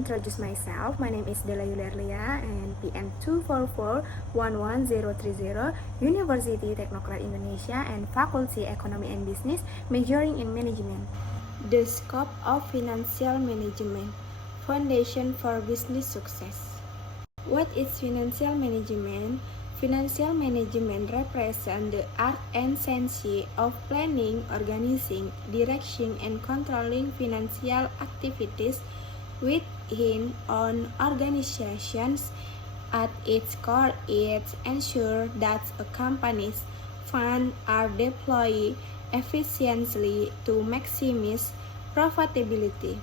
introduce myself. My name is Dela Yulerlia and PN 244-11030, University Technocrat Indonesia and Faculty Economy and Business, majoring in Management. The scope of financial management, foundation for business success. What is financial management? Financial management represents the art and science of planning, organizing, directing, and controlling financial activities within an organization. At its core, it ensures that a company's funds are deployed efficiently to maximize profitability,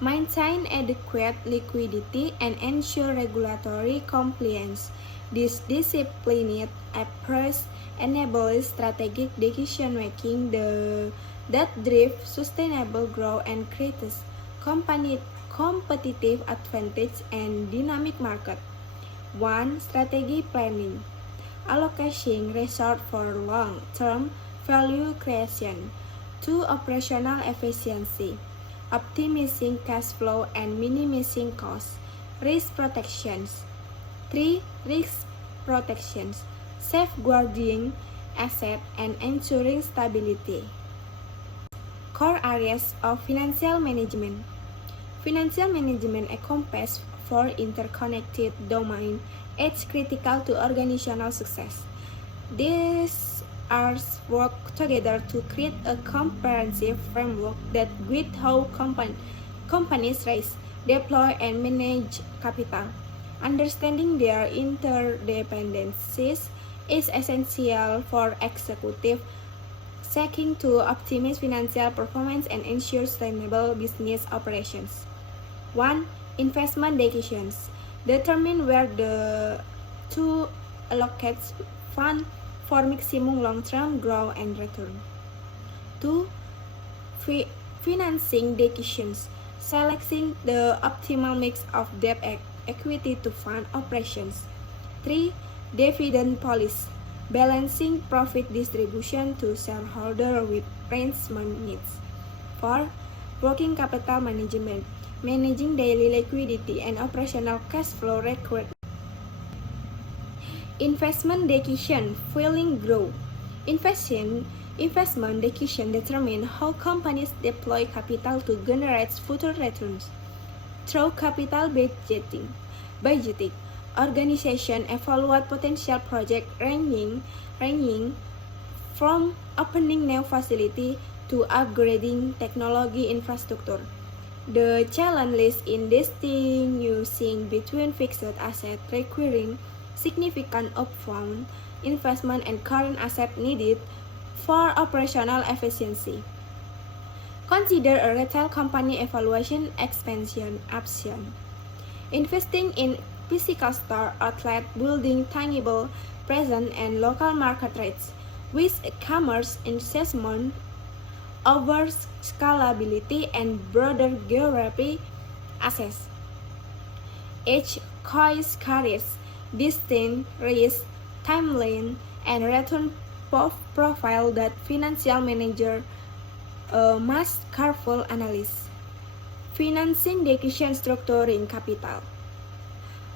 maintain adequate liquidity, and ensure regulatory compliance. This disciplined approach enables strategic decision-making that drives sustainable growth and creates competitive advantage and dynamic market. 1. Strategy planning. Allocating resources for long-term value creation. 2. Operational efficiency. Optimizing cash flow and minimizing costs. Risk protections. 3. Risk protections, safeguarding assets and ensuring stability. Core areas of financial management. Financial management encompasses 4 interconnected domains, each critical to organizational success. These are work together to create a comprehensive framework that guides how companies raise, deploy, and manage capital. Understanding their interdependencies is essential for executive seeking to optimize financial performance and ensure sustainable business operations. 1. Investment decisions. Determine where to allocate funds for maximum long-term growth and return. 2. Financing decisions. Selecting the optimal mix of debt equity to fund operations. 3. Dividend policy. Balancing profit distribution to shareholders with reimbursement needs. 4. Working capital management. Managing daily liquidity and operational cash flow requirements. Investment decision. Fueling growth. Investment decisions determine how companies deploy capital to generate future returns. Through capital budgeting, organizations evaluate potential projects ranging from opening new facilities to upgrading technology infrastructure. The challenge lies in distinguishing between fixed assets requiring significant upfront investment and current assets needed for operational efficiency. Consider a retail company evaluation expansion option. Investing in physical store outlet, building tangible presence and local market rates, with e-commerce investment over scalability and broader geography access. Each choice carries distinct risk, timeline, and return profile that financial manager must careful analysis. Financing decision structuring capital.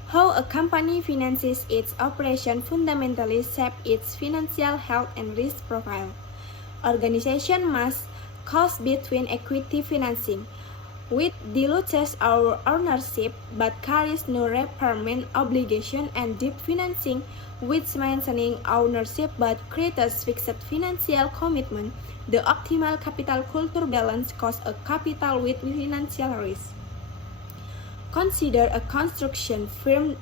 How a company finances its operation fundamentally shapes its financial health and risk profile. Organization must choose between equity financing, which dilutes our ownership but carries no repayment obligation, and debt financing, which maintaining ownership but creates fixed financial commitment. The optimal capital culture balance costs a capital with financial risk. Consider a construction firm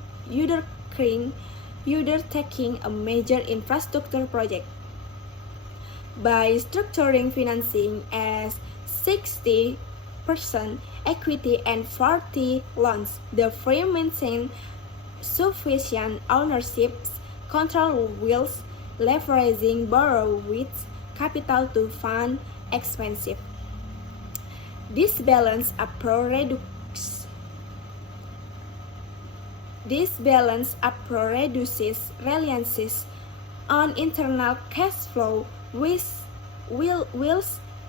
undertaking a major infrastructure project. By structuring financing as 60% equity and 40% loans, the firm maintains sufficient ownership control whilst leveraging borrowed capital to fund expensive. This balanced approach reduces reliance on internal cash flow whilst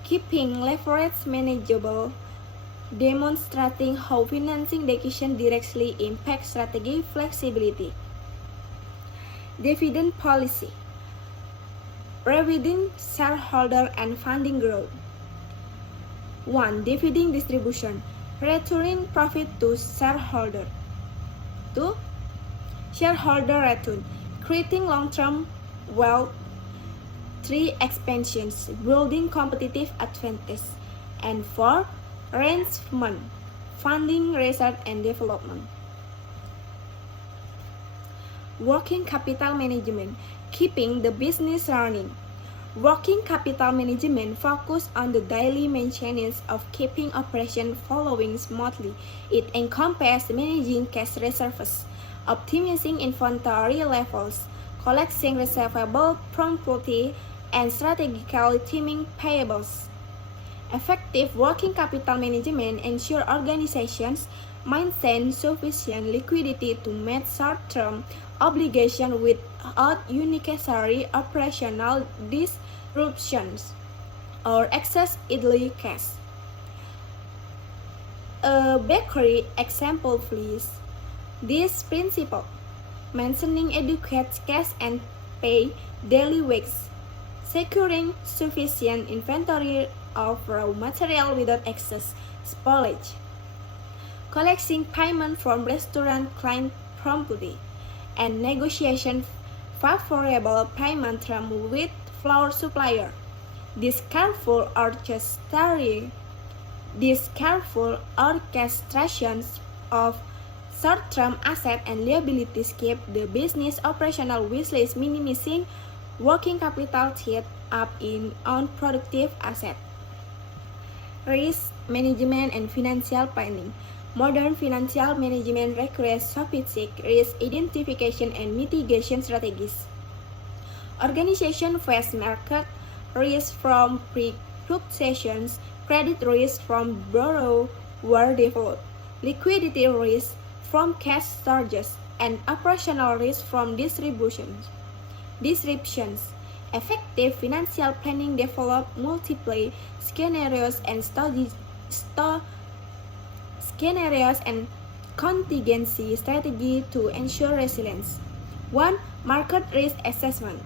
keeping leverage manageable. demonstrating how financing decisions directly impact strategy flexibility. Dividend policy, rewarding shareholder and funding growth. 1. Dividend distribution, returning profit to shareholder. 2. Shareholder return, creating long-term wealth. 3. Expansions, building competitive advantage. And 4. Arrangement, funding research and development. Working capital management, keeping the business running. Working capital management focuses on the daily maintenance of keeping operations flowing smoothly. It encompasses managing cash reserves, optimizing inventory levels, collecting receivables promptly, and strategically timing payables. Effective working capital management ensures organizations maintain sufficient liquidity to meet short-term obligations without unnecessary operational disruptions or excess idle cash. A bakery exemplifies this principle, maintaining adequate cash and pay daily wages, securing sufficient inventory of raw material without excess spoilage, collecting payment from restaurant clients promptly, and negotiation favorable payment terms with flour supplier. This careful orchestration of short-term assets and liabilities keep the business operational while minimizing working capital tied up in unproductive assets. Risk management and financial planning. Modern financial management requires sophisticated risk identification and mitigation strategies. Organizations face market risk from pre-fluctuations, credit risk from borrower default, liquidity risk from cash shortages, and operational risk from disruptions. Effective financial planning develops multiple scenarios and contingency strategy to ensure resilience. 1. Market risk assessment.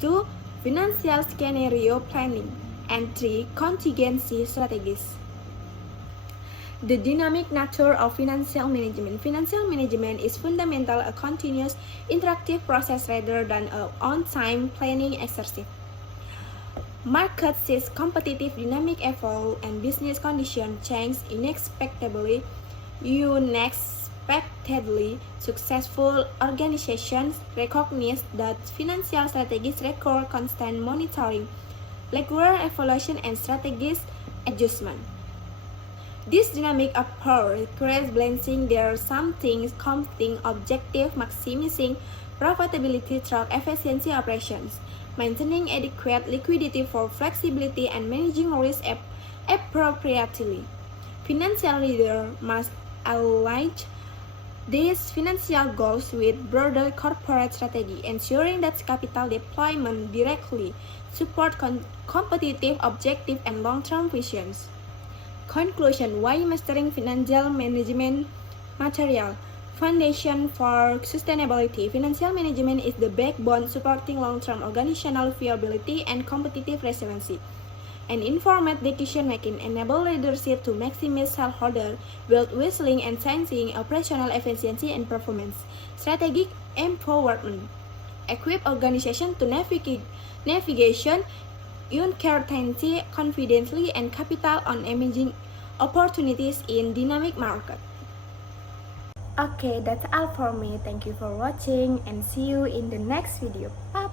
2. Financial scenario planning. And 3. Contingency strategies. The dynamic nature of financial management. Financial management is fundamentally a continuous, interactive process rather than a on-time planning exercise. Market sees competitive dynamic evolve and business conditions change unexpectedly. Successful organizations recognize that financial strategies require constant monitoring, regular evaluation, and strategic adjustment. This dynamic approach requires balancing their competing objectives, maximizing profitability through efficiency operations, maintaining adequate liquidity for flexibility, and managing risk appropriately. Financial leaders must align these financial goals with broader corporate strategy, ensuring that capital deployment directly supports competitive objectives and long-term visions. Conclusion: why mastering financial management material? Foundation for sustainability. Financial management is the backbone supporting long-term organizational viability and competitive resiliency. An informed decision-making enables leadership to maximize shareholder wealth while enhancing operational efficiency and performance. Strategic empowerment equip organizations to navigation uncertainty confidently and capital on emerging opportunities in dynamic market. Okay, that's all for me. Thank you for watching and see you in the next video. Bye!